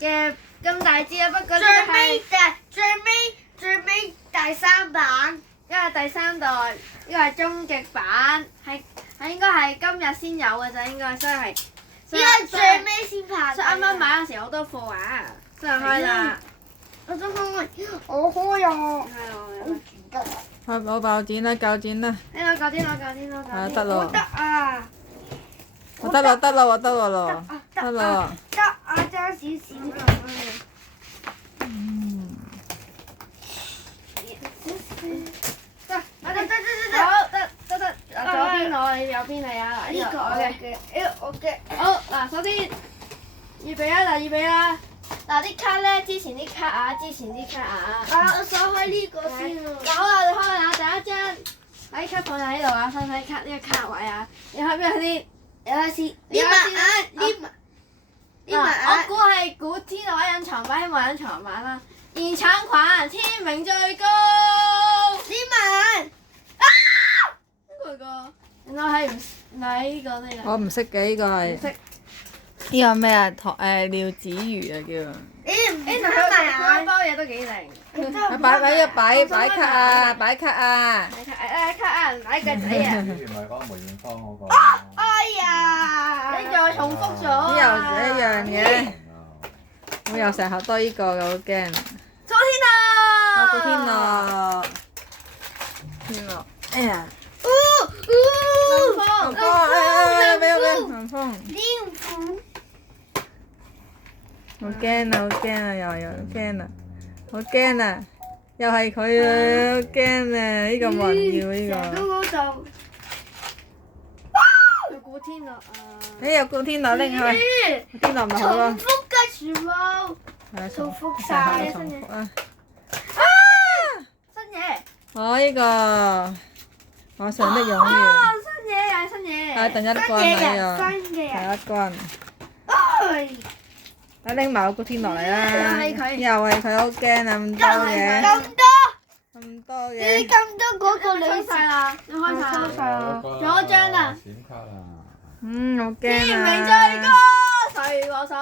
嘅咁大支啊，不過呢最個係尾第3版，呢個係第3代，呢個係終極版，係應該係今日先有嘅咋，應該所以係。因為最尾先拍。所以啱啱買嗰時好多貨啊，真係開啦。我都開，我開啊！係攞爆剪啦，鉸剪啦。呢個舊天攞舊天攞舊天。得咯。得啊！得咯，得咯，得咯咯。得咯。得啊，爭少少咁樣。得，左邊我，右邊你啊，呢個我嘅。好嗱，首先預備啦，嗱預備啦，嗱啲卡咧，之前啲卡啊，我想開呢個先啊。嗱好啦，我哋開啦，第一張，啲卡放喺呢度啊，分卡呢個卡位啊，你開邊啲？有一次，呢我估係古天樂隱藏版，希望隱藏版啦。現產款天命最高。邊個？原來係唔係呢個呢個？我唔識嘅呢個係。唔識。呢個咩啊？廖子瑜啊叫。佢包嘢都幾靚。擺卡啊！擺卡啊！卡啊！買個仔啊！之前咪講梅艷芳嗰個。哎呀！你再重複咗呢又一樣嘅。我又成日學多呢個嘅，好驚。周天樂。古天樂。天樂。哎呀！林峰。俾我林峰。好驚啊！好驚啊！又驚啊！好驚啊！又係佢啊！好驚啊！呢個冇人要呢個。嗰度。古天樂啊！有古天樂拎去，古天樂咪好咯。重複嘅全部。重複晒。重複啊！新嘢。我呢個我上得勇新要。嘢又係新嘢。等一棍你啊！新嘅第一棍。哎我拎埋個古天樂嚟啦。又係佢又係佢，好驚啊！咁多嘅。咁多嘅。你咁多嗰個你開晒啦，你開晒啦。仲有一張啊！閃卡啊！好驚天命最啊！高，細個細。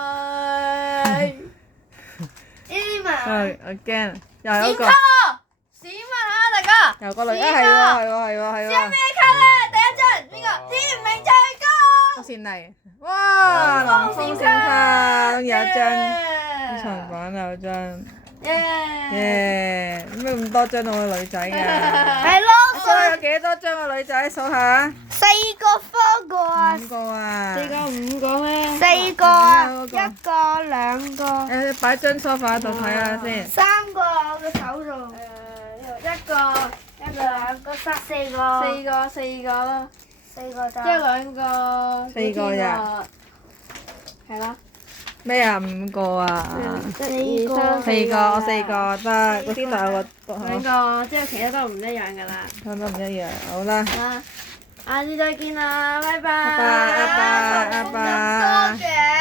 我驚，又有一個。閃啊嚇大家！又個女啊，係喎。咩卡咧？第一張邊個？天命最高。線嚟，哇！林峰閃卡，有一張長版有張。耶！咩咁多張到個女仔㗎？係咯，數有幾多張個女仔？數下。 4個方個啊5個啊。 5個咩？4個啊，1個2個。誒，擺張梳化度睇下先。 3個我個手度。一個、 2個、4個。四個啦， 4個咋？即係2個。 4個咋？係啦。咩啊？5個啊4個。 ？4個，我4個得。嗰啲就有個。 2個，即係其他都唔一樣㗎啦。睇都唔一樣，好啦。下次再見啦，拜拜。拜拜。咁多嘅。